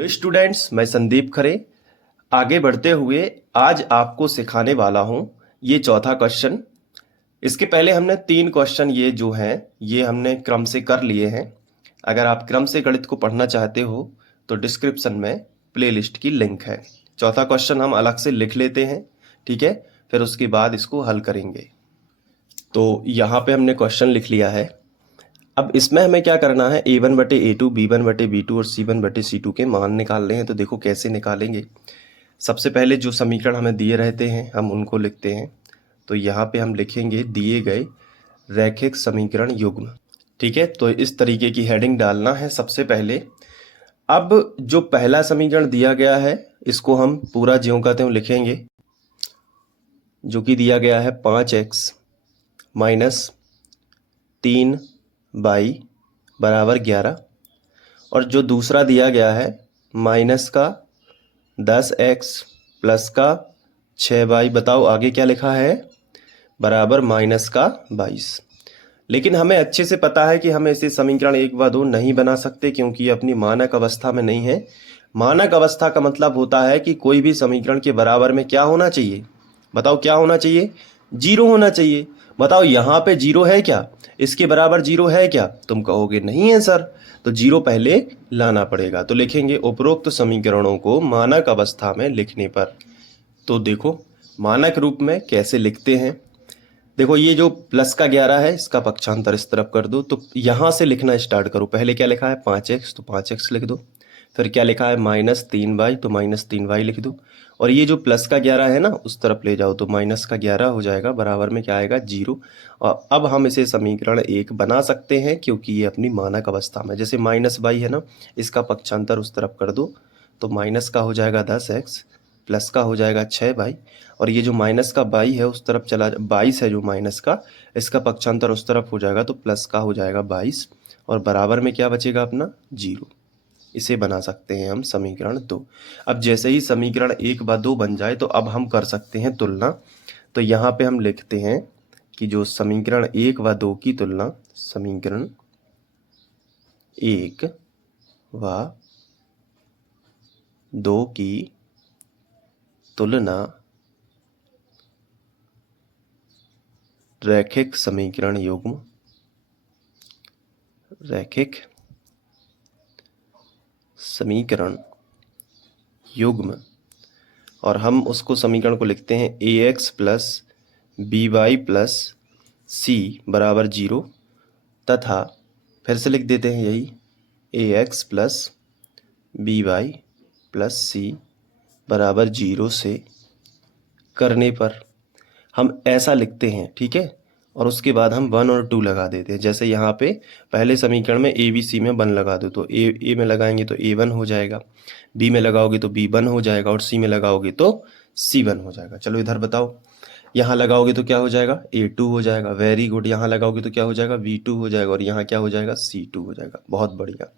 Hello students, मैं संदीप खरे। आगे बढ़ते हुए आज आपको सिखाने वाला हूँ ये चौथा क्वेश्चन। इसके पहले हमने 3 क्वेश्चन ये जो हैं ये हमने क्रम से कर लिए हैं। अगर आप क्रम से गणित को पढ़ना चाहते हो तो डिस्क्रिप्शन में प्लेलिस्ट की लिंक है। चौथा क्वेश्चन हम अलग से लिख लेते हैं, ठीक है, फिर उसके बाद इसको हल करेंगे। तो यहाँ पे हमने क्वेश्चन लिख लिया है। अब इसमें हमें क्या करना है, a1/a2, b1/b2 और c1/c2 के मान निकालने हैं। तो देखो कैसे निकालेंगे। सबसे पहले जो समीकरण हमें दिए रहते हैं हम उनको लिखते हैं। तो यहाँ पे हम लिखेंगे दिए गए रैखिक समीकरण युग्म, ठीक है। तो इस तरीके की हेडिंग डालना है सबसे पहले। अब जो पहला समीकरण दिया गया है इसको हम पूरा ज्यों का त्यों लिखेंगे, जो कि दिया गया है 5x माइनस 3y बराबर 11। और जो दूसरा दिया गया है माइनस का 10x प्लस का 6y, बताओ आगे क्या लिखा है, बराबर माइनस का 22। लेकिन हमें अच्छे से पता है कि हम ऐसे समीकरण 1 व 2 नहीं बना सकते क्योंकि ये अपनी मानक अवस्था में नहीं है। मानक अवस्था का मतलब होता है कि कोई भी समीकरण के बराबर में क्या होना चाहिए, बताओ क्या होना चाहिए, 0 होना चाहिए। बताओ यहाँ पे 0 है क्या, इसके बराबर 0 है क्या, तुम कहोगे नहीं है सर, तो 0 पहले लाना पड़ेगा। तो लिखेंगे उपरोक्त समीकरणों को मानक अवस्था में लिखने पर। तो देखो मानक रूप में कैसे लिखते हैं। देखो ये जो प्लस का 11 है इसका पक्षांतर इस तरफ कर दो। तो यहाँ से लिखना स्टार्ट करो। पहले क्या लिखा है 5x, तो 5x लिख दो। फिर क्या लिखा है -3y, तो -3y लिख दो। और ये जो प्लस का 11 है ना उस तरफ ले जाओ, तो माइनस का 11 हो जाएगा, बराबर में क्या आएगा 0। और अब हम इसे समीकरण 1 बना सकते हैं क्योंकि ये अपनी मानक अवस्था में, जैसे -y है ना, इसका पक्षांतर उस तरफ कर दो। तो माइनस का हो जाएगा 10x, प्लस का हो जाएगा 6y, और ये जो माइनस का 22 है उस तरफ चला, 22 है जो माइनस का, इसका पक्षांतर उस तरफ हो जाएगा तो प्लस का हो जाएगा 22, और बराबर में क्या बचेगा अपना 0। इसे बना सकते हैं हम समीकरण 2। अब जैसे ही समीकरण 1 व 2 बन जाए तो अब हम कर सकते हैं तुलना। तो यहाँ पे हम लिखते हैं कि जो समीकरण 1 व 2 की तुलना, समीकरण 1 व 2 की तुलना रैखिक समीकरण युग्म, रैखिक समीकरण युग्म, और हम उसको समीकरण को लिखते हैं ax plus by plus c बराबर 0, तथा फिर से लिख देते हैं यही ax plus by plus c बराबर 0 से करने पर हम ऐसा लिखते हैं, ठीक है। और उसके बाद हम 1 और 2 लगा देते हैं। जैसे यहाँ पे पहले समीकरण में ए बी सी में 1 लगा दो, तो ए में लगाएंगे तो a1 हो जाएगा, बी में लगाओगे तो b1 हो जाएगा, और सी में लगाओगे तो c1 हो जाएगा। चलो इधर बताओ, यहाँ लगाओगे तो क्या हो जाएगा a2 हो जाएगा, वेरी गुड। यहाँ लगाओगे तो क्या हो जाएगा v2 हो जाएगा, और यहाँ क्या हो जाएगा c2 हो जाएगा, बहुत बढ़िया।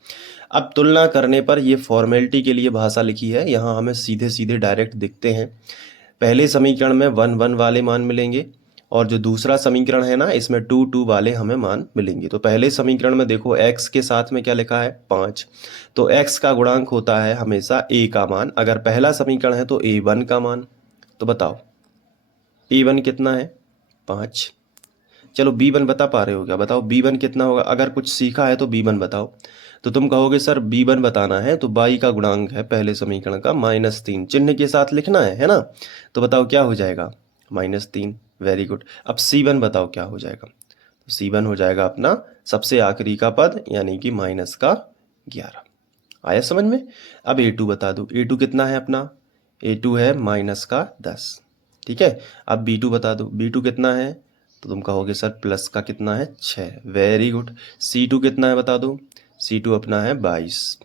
अब तुलना करने पर ये फॉर्मेलिटी के लिए भाषा लिखी है, यहाँ हमें सीधे सीधे डायरेक्ट दिखते हैं। पहले समीकरण में 1 1 वाले मान मिलेंगे, और जो दूसरा समीकरण है ना इसमें 2 2 वाले हमें मान मिलेंगे। तो पहले समीकरण में देखो x के साथ में क्या लिखा है 5, तो x का गुणांक होता है हमेशा a का मान। अगर पहला समीकरण है तो a1 का मान, तो बताओ a1 कितना है 5। चलो b1 बता पा रहे हो क्या, बताओ b1 कितना होगा। अगर कुछ सीखा है तो b1 बताओ। तो तुम कहोगे सर b1 बताना है तो y का गुणांक है पहले समीकरण का -3, चिन्ह के साथ लिखना है ना। तो बताओ क्या हो जाएगा -3, वेरी गुड। अब c1 बताओ क्या हो जाएगा, तो c1 हो जाएगा अपना सबसे आखिरी का पद यानी कि -11। आया समझ में। अब a2 बता दो, a2 कितना है अपना, a2 है -10, ठीक है। अब b2 बता दो, b2 कितना है, तो तुम कहोगे सर प्लस का कितना है 6, वेरी गुड। c2 कितना है बता दो, c2 अपना है 22,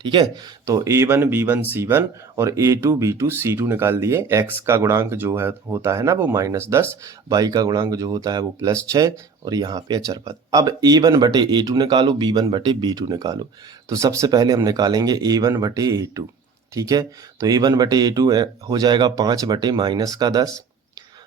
ठीक है। तो a1 b1 c1 और a2 b2 c2 निकाल दिए। x का गुणांक जो है होता है ना वो -10, y का गुणांक जो होता है वो +6, और यहाँ पे अचर पद। अब a1/a2 निकालो, b1/b2 निकालो। तो सबसे पहले हम निकालेंगे a1/a2, ठीक है। तो a1/a2 हो जाएगा 5/-10,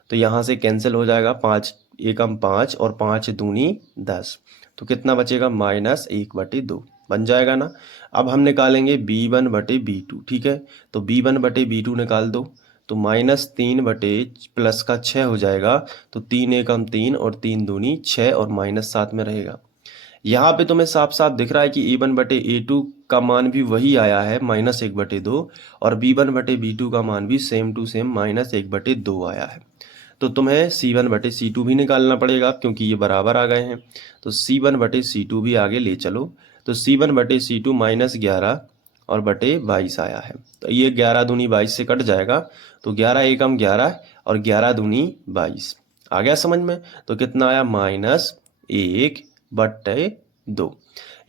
तो यहाँ से कैंसिल हो जाएगा, 5 एकम 5 और 5 दूनी 10, तो कितना बचेगा -1/2। बन जाएगा ना। अब हम निकालेंगे B1 बटे B2, ठीक है। तो B1 बटे B2 निकाल दो, तो -3 बटे प्लस का 6 हो जाएगा। तो 3 एकम 3 और 3 दूनी 6 और -7 में रहेगा। यहाँ पे तुम्हें साफ साफ दिख रहा है कि A1 बटे A2 का मान भी वही आया है -1/2, और B1 बटे B2 का मान भी सेम टू सेम -1/2 आया है। तो तुम्हें C1 बटे C2 भी निकालना पड़ेगा क्योंकि ये बराबर आ गए हैं। तो C1 बटे C2 भी आगे ले चलो। तो C1 बटे C2 -11 और बटे 22 आया है। तो ये 11 दूनी 22 से कट जाएगा। तो 11 एकम 11 और 11 दूनी 22 आ गया समझ में। तो कितना आया -1/2।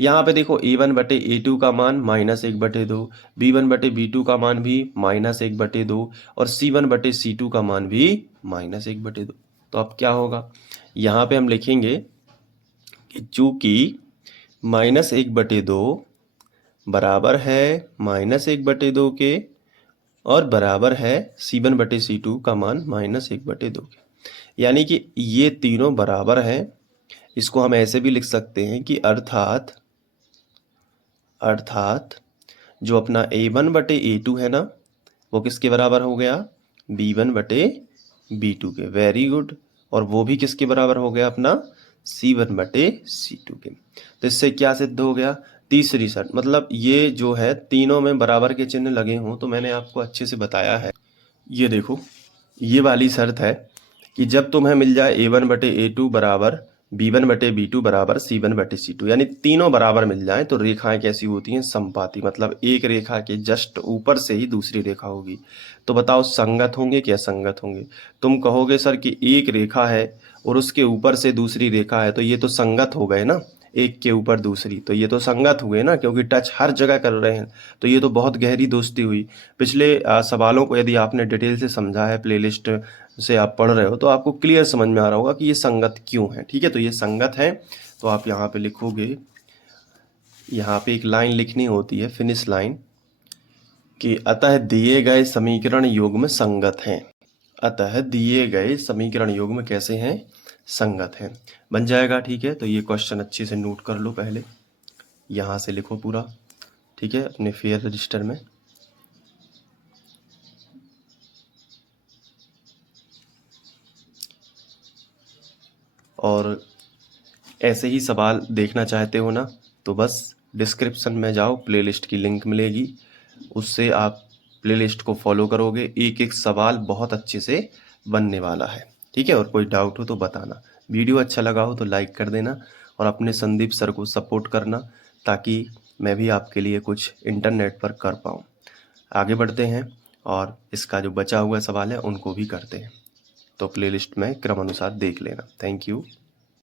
यहाँ पे देखो A1 बटे A2 का मान -1/2, B1 बटे B2 का मान भी -1/2 और C1 बटे C2 का मान भी -1/2। तो अब क्या होगा, यहाँ पे हम लिखेंगे कि चूंकि -1/2 बराबर है -1/2 के और बराबर है C1 बटे C2 का मान -1/2 के, यानी कि ये तीनों बराबर हैं। इसको हम ऐसे भी लिख सकते हैं कि अर्थात जो अपना A1 बटे A2 है ना, वो किसके बराबर हो गया, B1 बटे B2 के। Very good. और वो भी किसके बराबर हो गया, अपना C1 बटे C2 के। तो इससे क्या सिद्ध हो गया, तीसरी शर्त, मतलब ये जो है तीनों में बराबर के चिन्ह लगे हों, तो मैंने आपको अच्छे से बताया है। ये देखो, ये वाली शर्त है कि जब तुम्हें मिल जाए A1 बटे A2 बराबर B1 बटे B2 बराबर C1 बटे C2, यानी तीनों बराबर मिल जाए, तो रेखाएं कैसी होती हैं, समपाती, मतलब एक रेखा के जस्ट ऊपर से ही दूसरी रेखा होगी। तो बताओ संगत होंगे कि असंगत होंगे। तुम कहोगे सर कि एक रेखा है और उसके ऊपर से दूसरी रेखा है, तो ये तो संगत हो गए ना, एक के ऊपर दूसरी, तो ये तो संगत हुए ना, क्योंकि टच हर जगह कर रहे हैं। तो ये तो बहुत गहरी दोस्ती हुई। पिछले सवालों को यदि आपने डिटेल से समझा है, प्लेलिस्ट से आप पढ़ रहे हो, तो आपको क्लियर समझ में आ रहा होगा कि ये संगत क्यों है। ठीक है, तो ये संगत है। तो आप यहाँ पे लिखोगे, यहाँ पे एक लाइन लिखनी होती है, फिनिश लाइन, कि अतः दिए गए समीकरण युग्म संगत हैं। अतः दिए गए समीकरण युग्म कैसे हैं, संगत हैं। बन जाएगा, ठीक है। तो ये क्वेश्चन अच्छे से नोट कर लो, पहले यहाँ से लिखो पूरा, ठीक है, अपने फेयर रजिस्टर में। और ऐसे ही सवाल देखना चाहते हो ना, तो बस डिस्क्रिप्शन में जाओ, प्लेलिस्ट की लिंक मिलेगी, उससे आप प्लेलिस्ट को फॉलो करोगे। एक एक सवाल बहुत अच्छे से बनने वाला है, ठीक है। और कोई डाउट हो तो बताना। वीडियो अच्छा लगा हो तो लाइक कर देना और अपने संदीप सर को सपोर्ट करना, ताकि मैं भी आपके लिए कुछ इंटरनेट पर कर पाऊँ। आगे बढ़ते हैं और इसका जो बचा हुआ सवाल है उनको भी करते हैं। तो प्लेलिस्ट में क्रम अनुसार देख लेना। Thank you.